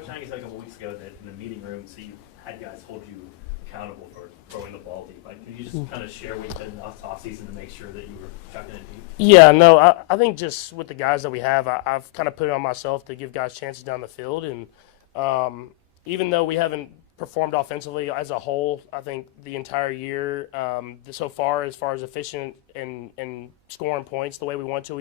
Coach Nagy said a couple weeks ago that in the meeting room, so you had guys hold you accountable for throwing the ball deep. Like, can you just kind of share what you did in the offseason to make sure that you were chucking it deep? Yeah, no, I think just with the guys that we have, I've kind of put it on myself to give guys chances down the field. And even though we haven't performed offensively as a whole, I think the entire year so far as efficient and scoring points the way we want to,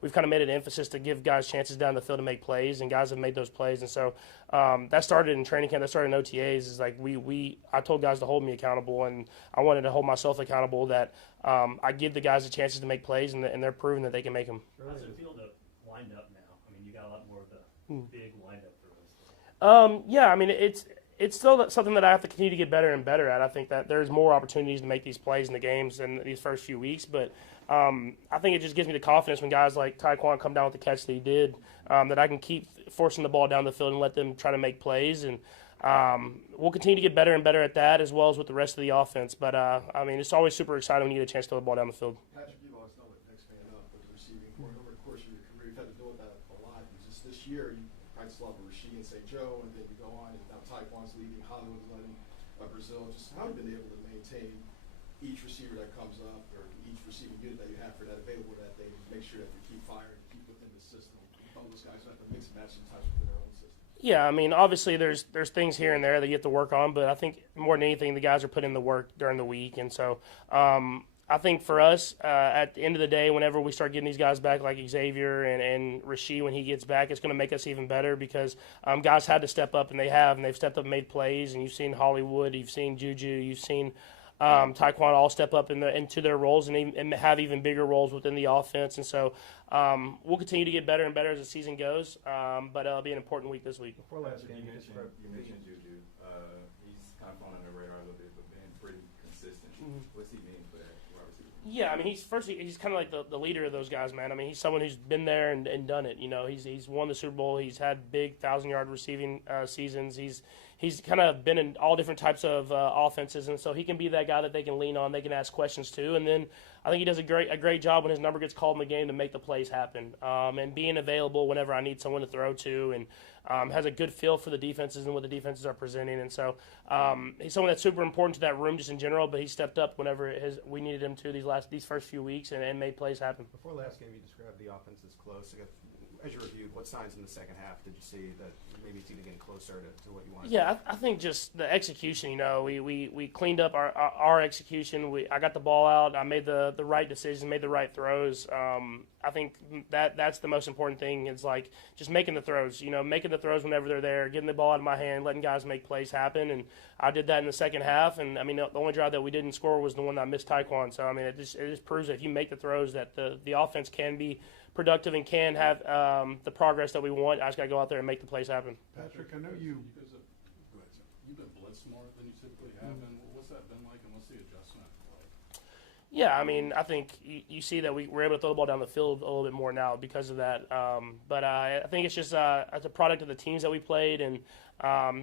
we've kind of made an emphasis to give guys chances down the field to make plays, and guys have made those plays. And so that started in training camp, that started in OTAs. Is like I told guys to hold me accountable, and I wanted to hold myself accountable that I give the guys the chances to make plays, and they're proving that they can make them. How's it feel to wind up now? I mean, you got a lot more of the big wind-up throws. Yeah, I mean, it's still something that I have to continue to get better and better at. I think that there's more opportunities to make these plays in the games in these first few weeks, but I think it just gives me the confidence when guys like Tyquan come down with the catch that he did, that I can keep forcing the ball down the field and let them try to make plays. And we'll continue to get better and better at that, as well as with the rest of the offense. But, I mean, it's always super exciting when you get a chance to throw the ball down the field. Patrick, you've always known what next man up with the receiving core. Over the course of your career, you've had to deal with that a lot. Just this year, you practice a lot with Rasheed and St. Joe, and then you go on, and now Tyquan's leaving, Hollywood's letting Brazil. Just how have you been able to maintain each receiver that comes up, or each receiving unit that you have for that available that day, make sure that you keep firing, keep within the system? All those guys have to mix and match sometimes within their own system. Yeah, I mean, obviously there's things here and there that you have to work on, but I think more than anything, the guys are putting in the work during the week. And so I think for us, at the end of the day, whenever we start getting these guys back like Xavier and Rasheed when he gets back, it's going to make us even better because guys had to step up, and they've stepped up and made plays. And you've seen Hollywood, you've seen Juju, you've seen Tyquan all step up into their roles and have even bigger roles within the offense. And so we'll continue to get better and better as the season goes, but it'll be an important week this week. Before last game, you mentioned Juju. He's kind of fallen under the radar a little bit, but been pretty consistent. What's he mean for that? Yeah, I mean, he's kind of like the leader of those guys, man. I mean, he's someone who's been there and done it. You know, he's won the Super Bowl. He's had big 1,000-yard receiving seasons. He's kind of been in all different types of offenses, and so he can be that guy that they can lean on. They can ask questions to, and then I think he does a great job when his number gets called in the game to make the plays happen, and being available whenever I need someone to throw to, and has a good feel for the defenses and what the defenses are presenting. And so he's someone that's super important to that room just in general, but he stepped up whenever we needed him to these first few weeks and made plays happen. Before last game, you described the offense as close. As you reviewed, what signs in the second half did you see that maybe it's even getting closer to what you wanted? Yeah, I think just the execution. You know, we cleaned up our execution. I got the ball out. I made the right decisions, made the right throws. I think that's the most important thing. Is like just making the throws. You know, making the throws whenever they're there, getting the ball out of my hand, letting guys make plays happen. And I did that in the second half. And I mean, the only drive that we didn't score was the one that I missed Tyquan. So I mean, it just proves that if you make the throws, that the offense can be productive and can have the progress that we want. I just got to go out there and make the plays happen. Patrick, I know you guys have, go ahead, sir. You've been blitzed more than you typically have, and what's that been like, and what's the adjustment like? Yeah, I mean, I think you see that we're able to throw the ball down the field a little bit more now because of that. But I think it's just it's a product of the teams that we played and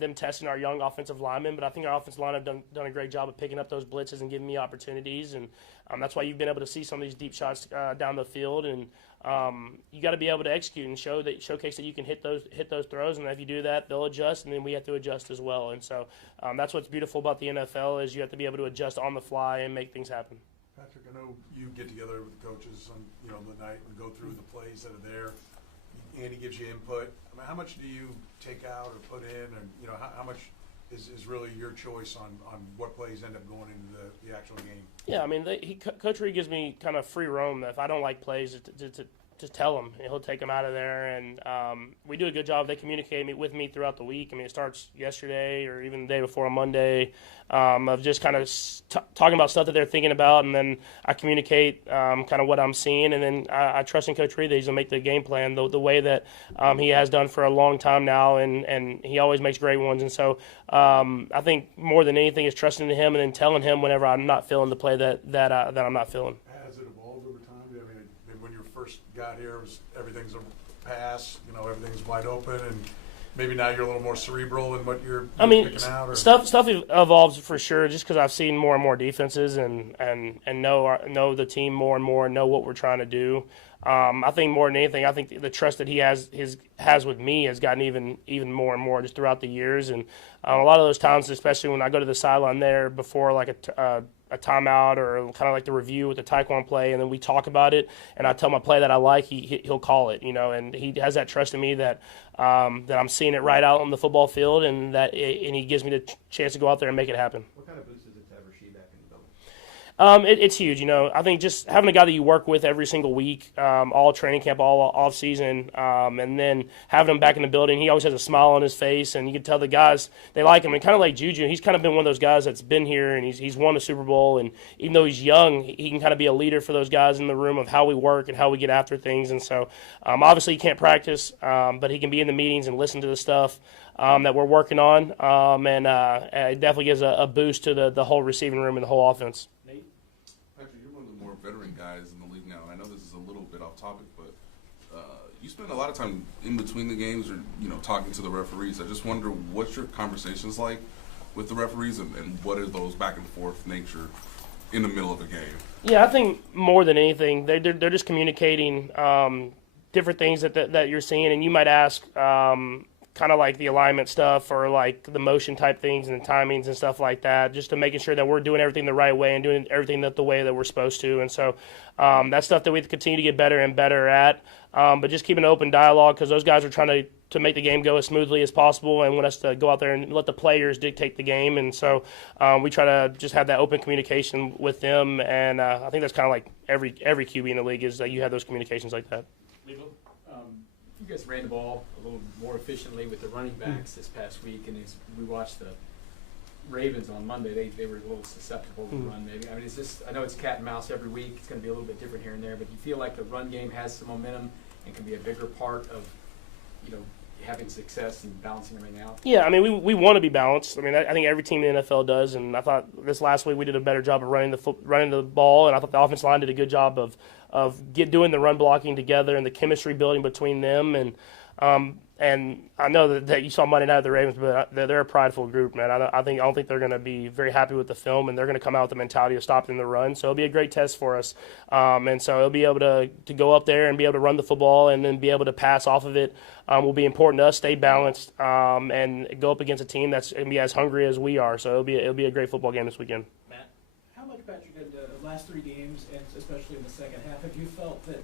them testing our young offensive linemen. But I think our offensive line have done a great job of picking up those blitzes and giving me opportunities. And that's why you've been able to see some of these deep shots down the field. And you got to be able to execute and showcase that you can hit those throws. And if you do that, they'll adjust, and then we have to adjust as well. And so that's what's beautiful about the NFL is you have to be able to adjust on the fly and make things happen. Patrick, I know you get together with the coaches on the night and go through the plays that are there. Andy gives you input. I mean, how much do you take out or put in, and how much is really your choice on what plays end up going into the actual game? Yeah, I mean, Coach Reed gives me kind of free roam. If I don't like plays, to tell him. He'll take them out of there, and we do a good job. They communicate with me throughout the week. I mean, it starts yesterday or even the day before on Monday of just kind of talking about stuff that they're thinking about, and then I communicate kind of what I'm seeing, and then I trust in Coach Reed that he's going to make the game plan the way that he has done for a long time now, and he always makes great ones. And so I think more than anything is trusting in him and then telling him whenever I'm not feeling the play that I'm not feeling. Has it evolved over time? I mean, when you first got here, everything's a pass, everything's wide open, and maybe now you're a little more cerebral in what you're picking out? Or? Stuff evolves for sure just because I've seen more and more defenses and know the team more and more and know what we're trying to do. I think more than anything, I think the trust that he has with me has gotten even more and more just throughout the years. And a lot of those times, especially when I go to the sideline there before like a timeout or kind of like the review with the taekwondo play, and then we talk about it, and I tell my play that I like, he'll call it, and he has that trust in me that I'm seeing it right out on the football field, and he gives me the chance to go out there and make it happen. What kind of boost is it to have Rasheed back in the building? It's huge, I think just having a guy that you work with every single week, all training camp, all off season, and then having him back in the building, he always has a smile on his face, and you can tell the guys, they like him. And kind of like Juju, he's kind of been one of those guys that's been here, and he's won a Super Bowl, and even though he's young, he can kind of be a leader for those guys in the room of how we work and how we get after things. And so obviously he can't practice, but he can be in the meetings and listen to the stuff that we're working on, and it definitely gives a boost to the whole receiving room and the whole offense. Patrick, you're one of the more veteran guys in the league now. I know this is a little bit off topic, but you spend a lot of time in between the games or, talking to the referees. I just wonder what's your conversations like with the referees and what are those back and forth nature in the middle of a game? Yeah, I think more than anything, they're just communicating different things that you're seeing, and you might ask kind of like the alignment stuff or like the motion type things and the timings and stuff like that, just to making sure that we're doing everything the right way and doing everything the way that we're supposed to. And so that's stuff that we continue to get better and better at, but just keeping an open dialogue because those guys are trying to make the game go as smoothly as possible and want us to go out there and let the players dictate the game. And so we try to just have that open communication with them, and I think that's kind of like every QB in the league is that you have those communications like that. You guys ran the ball a little more efficiently with the running backs this past week, and as we watched the Ravens on Monday, they were a little susceptible to the run maybe. I mean, I know it's cat and mouse every week. It's going to be a little bit different here and there, but do you feel like the run game has some momentum and can be a bigger part of, having success and balancing everything out? Yeah, I mean, we want to be balanced. I mean, I think every team in the NFL does, and I thought this last week we did a better job of running the ball, and I thought the offensive line did a good job of doing the run blocking together and the chemistry building between them. And I know that you saw Monday night at the Ravens, but they're a prideful group, man. I don't think they're going to be very happy with the film, and they're going to come out with the mentality of stopping the run. So it'll be a great test for us. And so it'll be able to go up there and be able to run the football and then be able to pass off of it will be important to us. Stay balanced and go up against a team that's going to be as hungry as we are. So it'll be a great football game this weekend. Matt, how much, Patrick, in the last 3 games, and especially in the second half, have you felt that?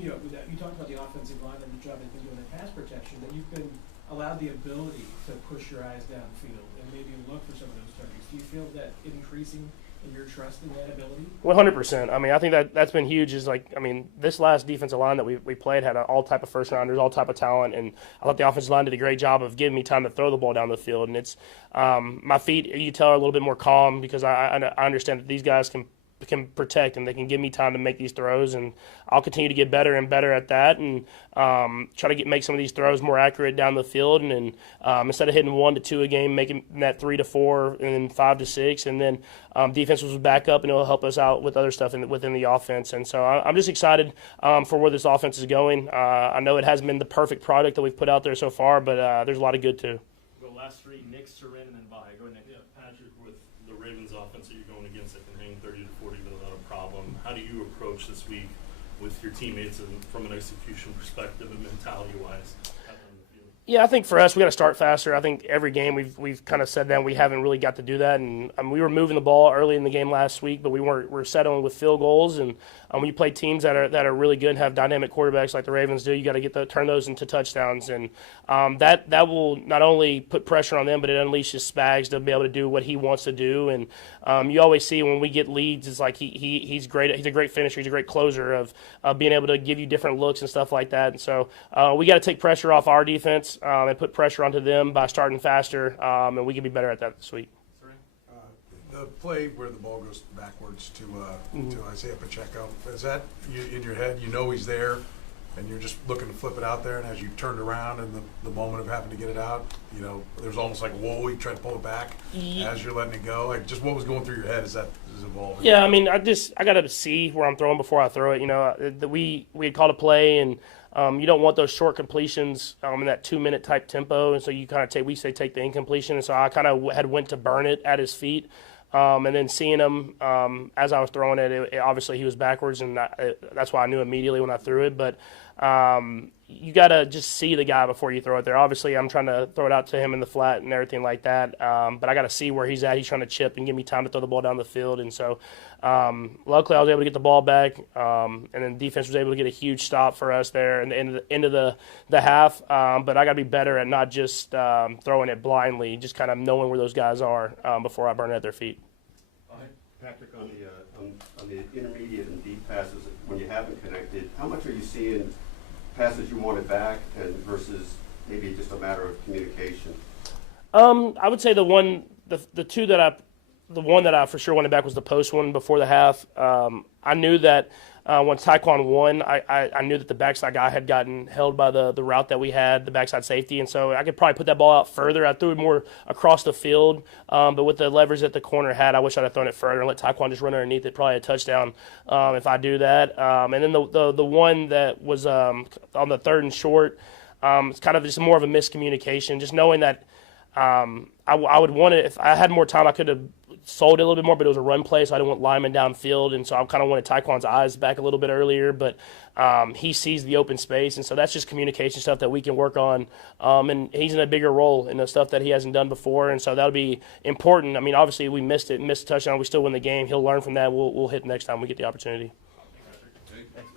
You talked about the offensive line and the job they've been doing in pass protection, that you've been allowed the ability to push your eyes downfield and maybe look for some of those targets. Do you feel that increasing in your trust in that ability? 100%. I mean, I think that's been huge. This last defensive line that we played had all type of first rounders, all type of talent, and I thought the offensive line did a great job of giving me time to throw the ball down the field. And it's my feet, you tell, are a little bit more calm because I understand that these guys can protect and they can give me time to make these throws, and I'll continue to get better and better at that and try to make some of these throws more accurate down the field, and instead of hitting 1 to 2 a game, making that 3 to 4 and then 5 to 6, and then defense will back up and it'll help us out with other stuff within the offense. And so I'm just excited for where this offense is going. I know it hasn't been the perfect product that we've put out there so far, but there's a lot of good too. The last 3, Nick, Sarin, and then Vi. Go ahead, Nick. Yeah, Patrick, with the Ravens offense that you're going against that can hang 30 to 40 without a problem, how do you approach this week with your teammates and from an execution perspective and mentality-wise? Yeah, I think for us, we got to start faster. I think every game we've kind of said that we haven't really got to do that. And we were moving the ball early in the game last week, but we're settling with field goals. And when you play teams that are really good and have dynamic quarterbacks like the Ravens do, you got to turn those into touchdowns. And that will not only put pressure on them, but it unleashes Spags to be able to do what he wants to do. And you always see when we get leads, it's like he's great. He's a great finisher. He's a great closer of being able to give you different looks and stuff like that. And so we got to take pressure off our defense and put pressure onto them by starting faster, and we can be better at that this week. The play where the ball goes backwards to Isaiah Pacheco, is that in your head? You know he's there, and you're just looking to flip it out there, and as you turned around in the moment of having to get it out, there's almost like, whoa, you try to pull it back as you're letting it go. Like, just what was going through your head as that is evolving? Yeah, I mean, I got to see where I'm throwing before I throw it. We had called a play, and you don't want those short completions in that 2-minute type tempo, and so you kind of take the incompletion, and so I kind of had went to burn it at his feet. And then seeing him as I was throwing it, obviously he was backwards, and that's why I knew immediately when I threw it. But you got to just see the guy before you throw it there. Obviously, I'm trying to throw it out to him in the flat and everything like that. But I got to see where he's at. He's trying to chip and give me time to throw the ball down the field. And so luckily I was able to get the ball back. And then defense was able to get a huge stop for us there in the end of the half. But I got to be better at not just throwing it blindly, just kind of knowing where those guys are before I burn it at their feet. Patrick, on the intermediate and deep passes, when you haven't connected, how much are you seeing passes you wanted back and versus maybe just a matter of communication? I would say the one that I for sure wanted back was the post one before the half. I knew that when Taekwon won, I knew that the backside guy had gotten held by the route that we had, the backside safety, and so I could probably put that ball out further. I threw it more across the field, but with the leverage that the corner had, I wish I'd have thrown it further and let Taekwon just run underneath it, probably a touchdown if I do that. And then the one that was on the 3rd and short, it's kind of just more of a miscommunication, just knowing that I would want it. If I had more time, I could have sold it a little bit more, but it was a run play, so I didn't want linemen downfield, and so I kind of wanted Taekwon's eyes back a little bit earlier, but he sees the open space, and so that's just communication stuff that we can work on, and he's in a bigger role in the stuff that he hasn't done before, and so that'll be important. I mean, obviously, we missed a touchdown, we still win the game. He'll learn from that. We'll hit next time we get the opportunity. Thanks,